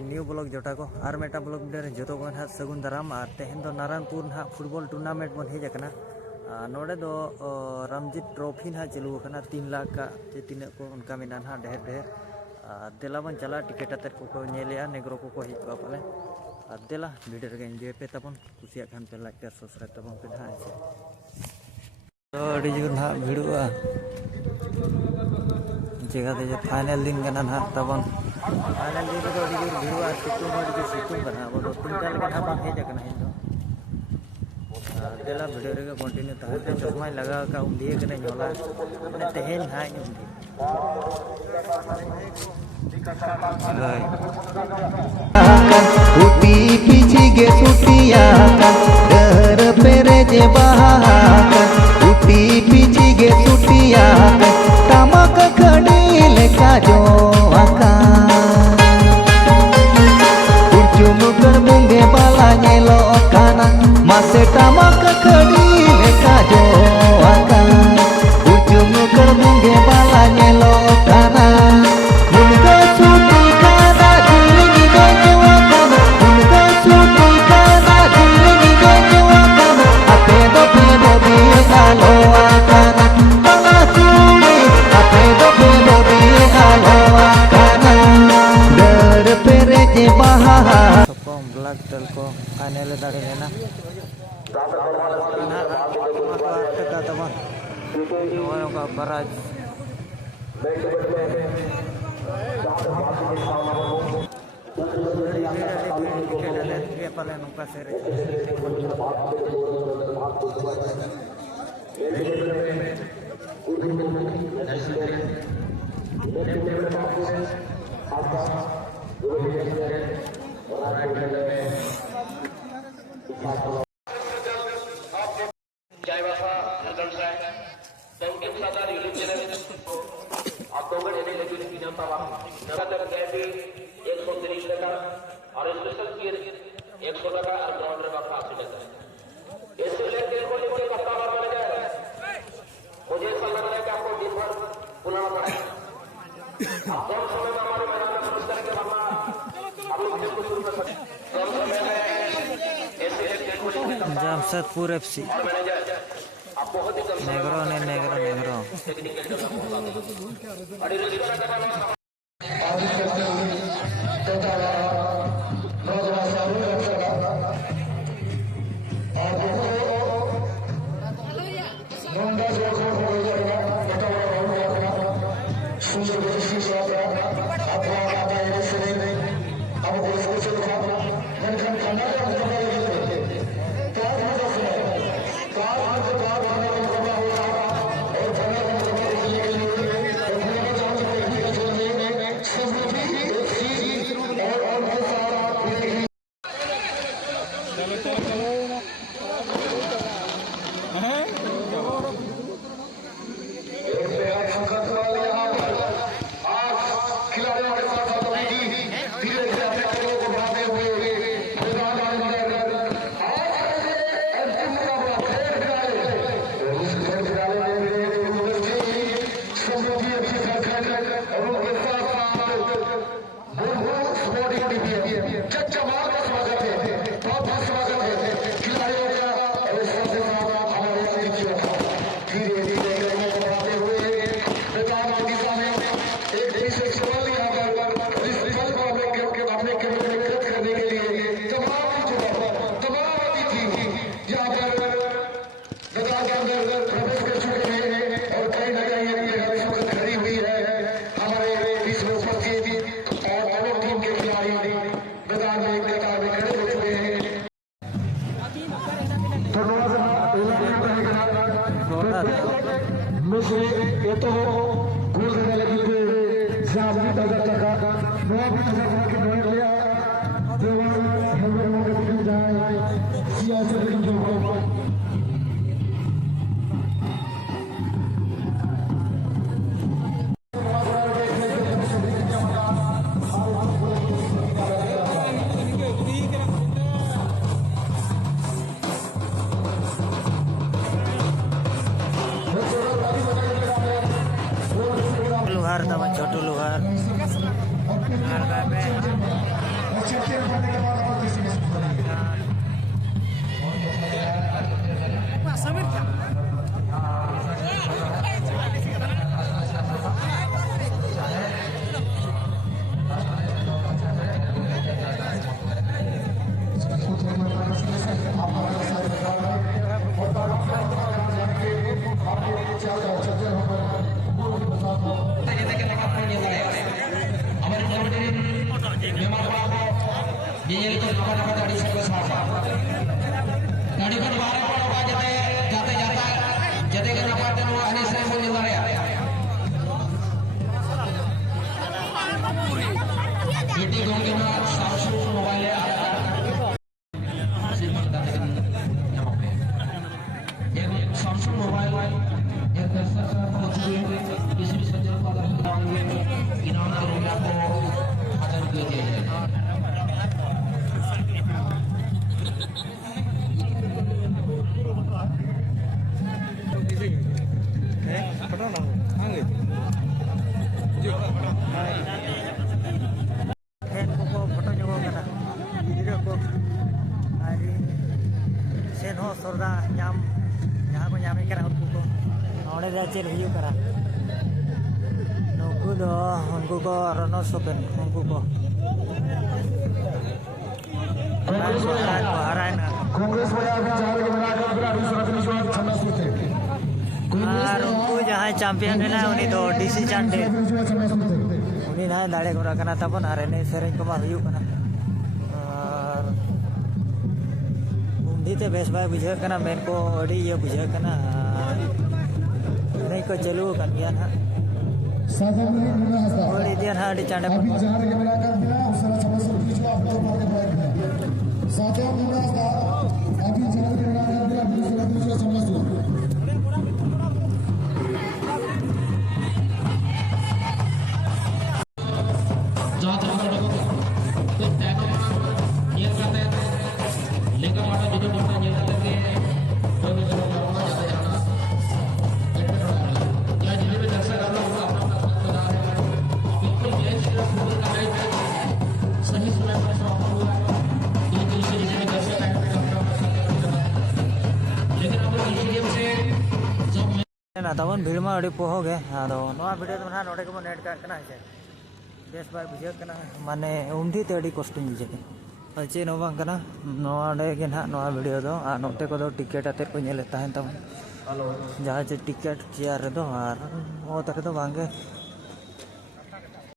new blog जोटा को और मेटा ब्लॉग वीडियो जो तो हाँ सगुन दाराम और तेहन दो नारायणपुर हाँ फुटबॉल टूर्नामेंट बन हेजना नोड़े दो रमजीत ट्रॉफी हाँ चलू 3 लाख का चे तीन को उनका मेना हाँ ढेर ढेर देला बन चला टिकेट आते को नेलिया नेग्रो को हिजुआ पाले देला वीडियो रे एंजॉय पे तबन कुसिया खान पे लाइक कर सब्सक्राइब तबन पे हाँ तो अड़ी जुन हाँ भिड़ुआ जगह जो फाइनल दिन का ना तबन फाइनल दिन तो अड़ी जुन भिड़ुआ सितुंग बना अब दो तीन का लेकिन हाँ हेज कना हिंदो देला वीडियो रे कंटिन्यू ताते चश्मा लगा का उंदी कने जोला माने तेहेन हाय उंदी उटी पीछे गे सुटिया डर पेरे जे बहा उटी पीछे गे सुटिया तमक खड़ी लेका जो आका उचुम कर मुंगे बाला नेलो काना मासे तमक खड़ी लेका जो आका उचुम कर मुंगे बाला नेलो काना ब्लैक टेल को आने ले दाड़ी लेना का बराज जय बाबा नजर से संकेत सादार यूट्यूब चैनल आप दोगल ने लगी थी जनता वाला नगद गैबी 130 टका और स्पेशल कीर 100 टका और ग्राउंड रे बाका 80 टका ऐसे लेके को लेके कप्तान और बन जाए मुझे ऐसा लग रहा है कि आपको दिन भर बुलाना पड़ेगा आप कम समय में हमारे मैदान में इस तरह के भावना आप लोग वीडियो को शुरू कर सकते हैं कम समय में ऐसे लेके को लेके जमशेदपुर एफसी नेग्रो ने नेग्रो ये तो गोल करने लगी थे सामने दादा का नया भी दादा के नया लिया देवान हम लोग के जाए सियासत के जो लोहार छोटू लोहार Samsung Mobile yang tersedia किसी भी सज्जन को अगर मिलाएंगे इनाम करूंगा आपको 1000 रुपये दिए Ken ko foto nyo kana video ko ari sen ho sorda nyam jaha ko nyame kara unku ko node da cher hiu kara nuku do unku ko rono sopen unku ko Congress वाले अभी चार के बनाकर पूरा दूसरा विश्वास छन्ना सूते और उनको जहाँ चैंपियन है ना उन्हीं तो डीसी चांटे विश्वास छन्ना सूते उन्हीं ना दाड़े गोरा करना तब ना रहने सेरेंज को मार हुई करना और उन्हीं ते बेस बाय बुझे करना मेन को अड़ी ये बुझे करना नहीं को चलू कर गया ना सादा में मुना हंसता और इधर हाँ अड़ी चांटे अभी चार के बनाकर पूरा दूसरा छन्ना सूते विश्वास तो मार के बैठ गए सादा मुना हंसता अभी चार के बनाकर पूरा दूसरा छन्ना सूते जहाँ तक हम लोगों को तो टैग ये करते हैं लेकर वाला जो बोलता है ये करते हैं कोई भी लोग करूँगा ज़्यादा जाना या जिन्हें भी दर्शक आप लोग अपना बता रहे हैं बिल्कुल ये सिर्फ फुटबॉल का मैच सही समय पर समाप्त हुआ बिल्कुल से जिन्हें भी दर्शक आए हैं अपना लेकिन अब लोग स्टेडियम से जब ना तब भीड़ में अड़ी पोहो गए हाँ तो नवा वीडियो तो ना नोटे को नेट करना है बेस बाय बुझे माने उंडी ते अड़ी कष्ट बुझे चे नवा करना नोडे के ना नवा वीडियो दो आ नोटे को दो टिकेट आते को नेले ताहन तब जहाँ चे टिकेट चेयर रे दो और वो तक तो बांगे